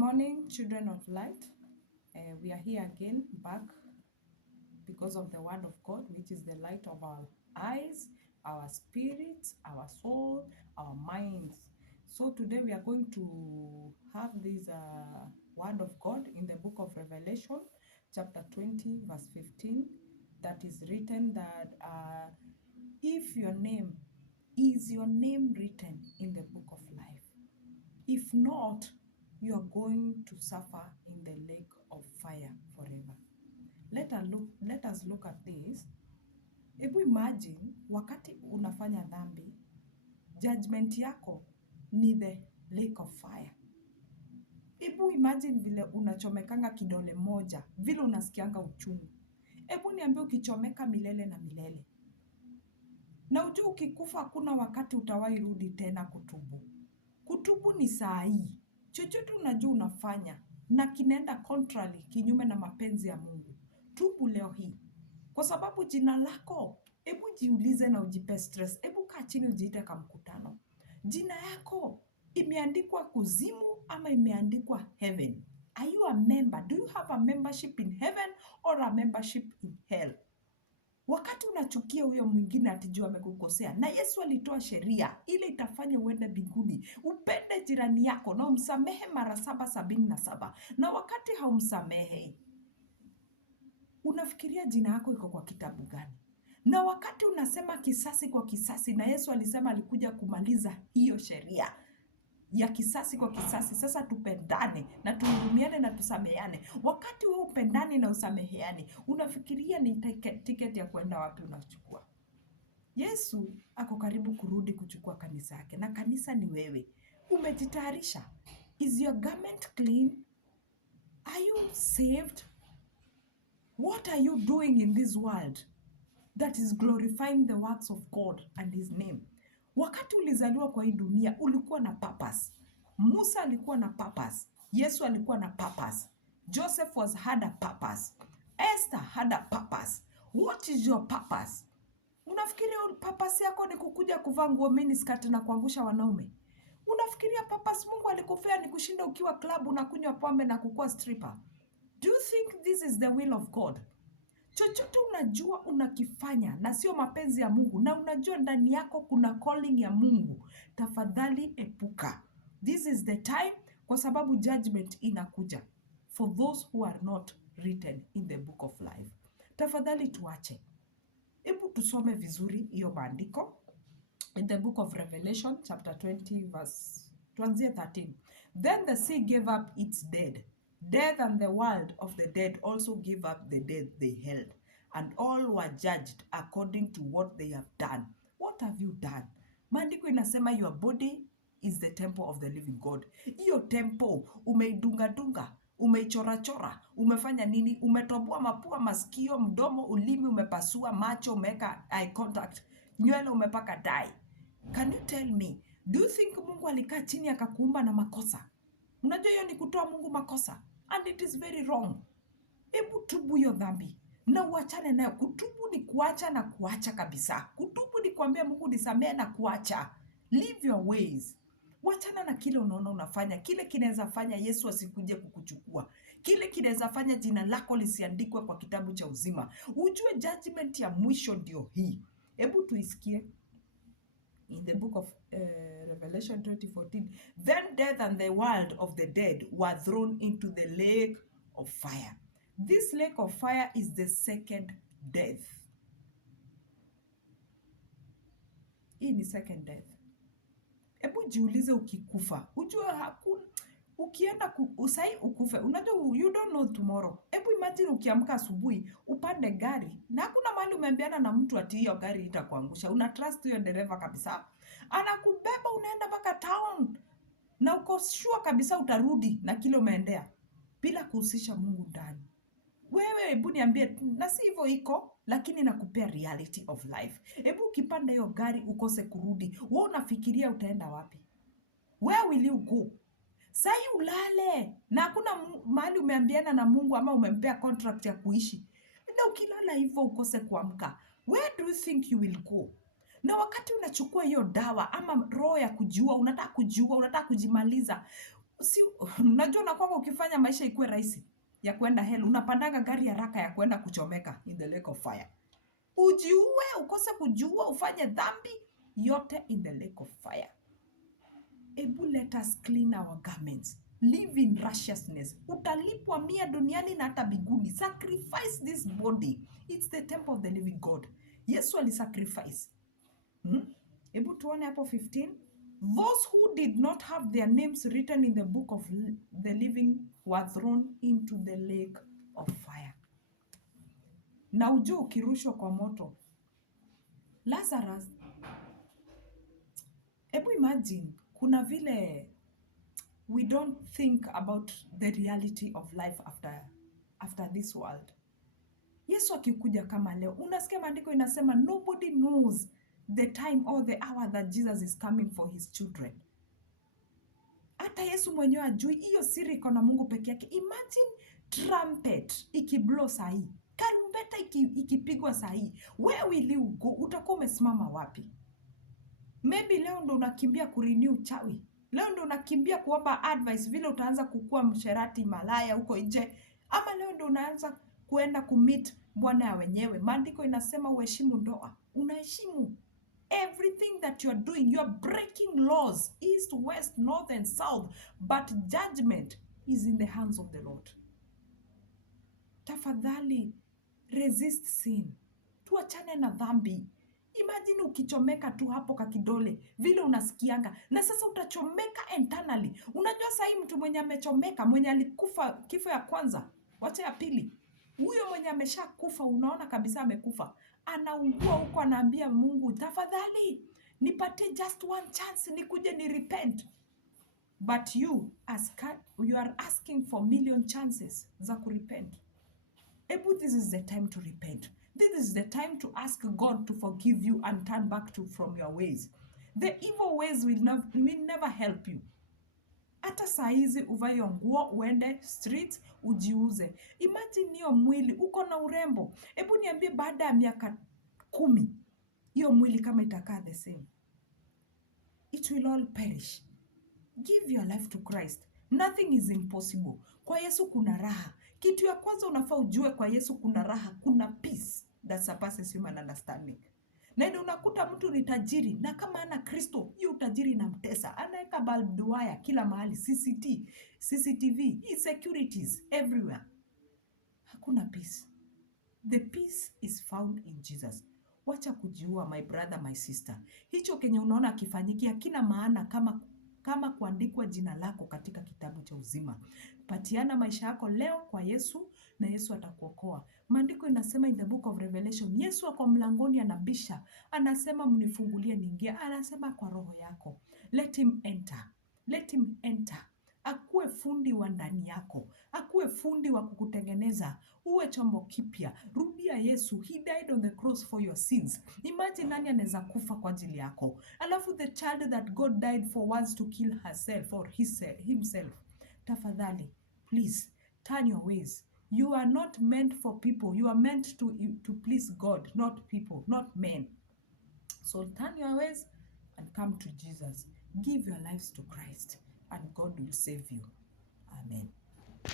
morning, children of light. We are here again, back because of the word of God, which is the light of our eyes, our spirits, our soul, our minds. So today we are going to have this word of God in the book of Revelation, chapter 20, verse 15, that is written that if your name is your name written in the book of life. If not, you are going to suffer in the lake of fire forever. Let us look at this. Hebu imagine wakati unafanya dhambi, judgment yako ni the lake of fire. Hebu imagine vile unachomekanga kidole moja, vile unasikianga uchungu. Hebu niambie ukichomeka milele na milele. Na ujue ukikufa hakuna wakati utawahi rudi tena kutubu. Kutubu ni saa hii. Chochote unajua unafanya na kinaenda contrary, kinyume na mapenzi ya Mungu. Tubu leo hii. Kwa sababu jina lako, hebu jiulize na ujipe stress. Hebu kaa chini ujiite kama mkutano. Jina yako imeandikwa kuzimu ama imeandikwa heaven? Are you a member? Do you have a membership in heaven or a membership in hell? Wakati unachukia huyo mwingine atijua amekukosea, na Yesu alitoa sheria ile itafanya uende mbinguni. Upende jirani yako na umsamehe mara 777. Na wakati haumsamehe, unafikiria jina yako iko kwa kitabu gani? Na wakati unasema kisasi kwa kisasi, na Yesu alisema alikuja kumaliza hiyo sheria ya kisasi kwa kisasi. Sasa tupendane na tuhurumiane na tusameheane. Wakati wewe upendani na usameheane, unafikiria ni tiketi ya kwenda wapi unachukua? Yesu ako karibu kurudi kuchukua kanisa yake, na kanisa ni wewe. Umejitayarisha? Is your garment clean? Are you saved? What are you doing in this world that is glorifying the works of God and his name? Wakati ulizaliwa kwa hii dunia, ulikuwa na purpose. Musa alikuwa na purpose. Yesu alikuwa na purpose. Joseph had a purpose. Esther had a purpose. What is your purpose? Unafikiria purpose yako ni kukuja kuvaa nguo miniskirt na kuangusha wanaume? Unafikiria purpose Mungu alikupea ni kushinda ukiwa club unakunywa pombe na kukua stripper? Do you think this is the will of God? Chochote unajua unakifanya na sio mapenzi ya Mungu, na unajua ndani yako kuna calling ya Mungu, tafadhali epuka. This is the time, kwa sababu judgment inakuja for those who are not written in the book of life. Tafadhali tuache. Hebu tusome vizuri hiyo maandiko in the book of Revelation chapter 20 verse 13. Then the sea gave up its dead. Death and the world of the dead also gave up the dead they held, and all were judged according to what they have done. What have you done? Maandiko inasema your body is the temple of the living God. Hiyo temple umeidunga-dunga, umeichora-chora, umefanya nini? Umetoboa mapua, masikio, mdomo, ulimi umepasua, macho umeka eye contact, nywele umepaka dye. Can you tell me, do you think Mungu alikaa chini akakuumba na makosa? Unajua hiyo ni kutoa Mungu makosa, and it is very wrong. Hebu tubu hiyo dhambi na uachane nayo. Kutubu ni kuacha na kuacha kabisa. Kutubu ni kuambia Mungu nisamehe na kuacha. Live your ways. Wachana na kile unaona unafanya. Kile kinaweza fanya Yesu asikuje kukuchukua. Kile kinaweza fanya jina lako lisiandikwe kwa kitabu cha uzima. Ujue judgment ya mwisho ndio hii. Hebu tuisikie. In the book of Revelation 20:14, then death and the world of the dead were thrown into the lake of fire. This lake of fire is the second death. Hii ni second death. Hebu jiulize ukikufa. Ujue hakuna ukienda usai ukufe. Unajua you don't know tomorrow. Hebu imagine ukiamka asubuhi upande gari na hakuna mahali umeambiana na mtu ati hiyo gari itakuangusha. Una trust hiyo dereva kabisa. Anakubeba unaenda mpaka town na uko sure kabisa utarudi na kile umeendea bila kuhusisha Mungu ndani. Wewe hebu niambie, na si hivyo iko, lakini nakupea reality of life. Hebu ukipanda hiyo gari ukose kurudi, wewe unafikiria utaenda wapi? Where will you go? Sai ulale na hakuna mahali umeambiana na Mungu ama umempea contract ya kuishi. Na ukilala hivyo ukose kuamka, where do you think you will go? Na wakati unachukua hiyo dawa ama roho ya kujiua, unataka kujiua, unataka kujimaliza, Si unajua unakuwa ukifanya maisha ikuwe rahisi ya kwenda hell, unapandanga gari haraka ya kwenda kuchomeka in the lake of fire. Ujiue, ukose kujiua, ufanye dhambi yote in the lake of fire. Ebu let us clean our garments, live in righteousness. Utalipwa 100 duniani na hata mbinguni. Sacrifice this body, it's the temple of the living God. Yesu alisacrifice. Ebu tuone hapo 15. Those who did not have their names written in the book of the living were thrown into the lake of fire. Na ujue ukirushwa kwa moto. Lazarus, ebu imagine, kuna vile we don't think about the reality of life after this world. Yesu akikuja kama leo, unasikia maandiko inasema nobody knows the time or the hour that Jesus is coming for his children. Hata Yesu mwenyewe ajui, hiyo siri iko na Mungu peke yake. Imagine trumpet ikiblow sahi, karumbeta ikipigwa sahi, where will you go? Utakuwa umesimama wapi? Maybe leo ndo unakimbia kurenew chawi. Leo ndo unakimbia kuomba advice vile utaanza kukua msherati malaya huko nje. Ama leo ndo unaanza kuenda kumit bwana ya wenyewe. Maandiko inasema uheshimu ndoa. Unaheshimu everything that you are doing. You are breaking laws, east, west, north and south. But judgment is in the hands of the Lord. Tafadhali, resist sin. Tuachane na dhambi. Imagine ukichomeka tu hapo kakidole, vile unasikianga. Na sasa utachomeka internally. Unajua sahi mtu mwenye amechomeka, mwenye alikufa kifo ya kwanza, wacha ya pili. Huyo mwenye amesha kufa, unaona kabisa amekufa. Anaungua huko, anaambia Mungu, tafadhali, nipatie just one chance, nikuje ni repent. But you are asking for million chances za kurepent. Ebu, this is the time to repent. This is the time to ask God to forgive you and turn back from your ways. The evil ways will never help you. Hata saa hizi uvae nguo uende street ujiuze. Imagine hiyo mwili uko na urembo. Ebu niambie baada ya miaka 10 hiyo mwili kama itakaa the same. It will all perish. Give your life to Christ. Nothing is impossible. Kwa Yesu kuna raha. Kitu ya kwanza unafaa ujue, kwa Yesu kuna raha, kuna peace that surpasses human understanding. Na ndio unakuta mtu ni tajiri na kama ana Kristo, hiyo utajiri inamtesa. Anaweka barbed wire kila mahali, CCTV, insecurities everywhere. Hakuna peace. The peace is found in Jesus. Wacha kujiua, my brother, my sister. Hicho kenye unaona akifanyikia kina maana kama kuandikwa jina lako katika kitabu cha uzima. Patiana maisha yako leo kwa Yesu na Yesu atakuokoa. Maandiko inasema in the book of Revelation, Yesu ako mlangoni anabisha. Anasema mnifungulie niingie. Anasema kwa roho yako. Let him enter. Let him enter. Akuwe fundi wa ndani yako. Akuwe fundi wa kukutengeneza. Uwe chombo kipya. Rudia Yesu. He died on the cross for your sins. Imagine nani anaweza kufa kwa ajili yako. Alafu the child that God died for wants to kill herself or himself. Tafadhali, please, turn your ways. You are not meant for people. You are meant to please God, not people, not men. So turn your ways and come to Jesus. Give your lives to Christ and God will save you. Amen.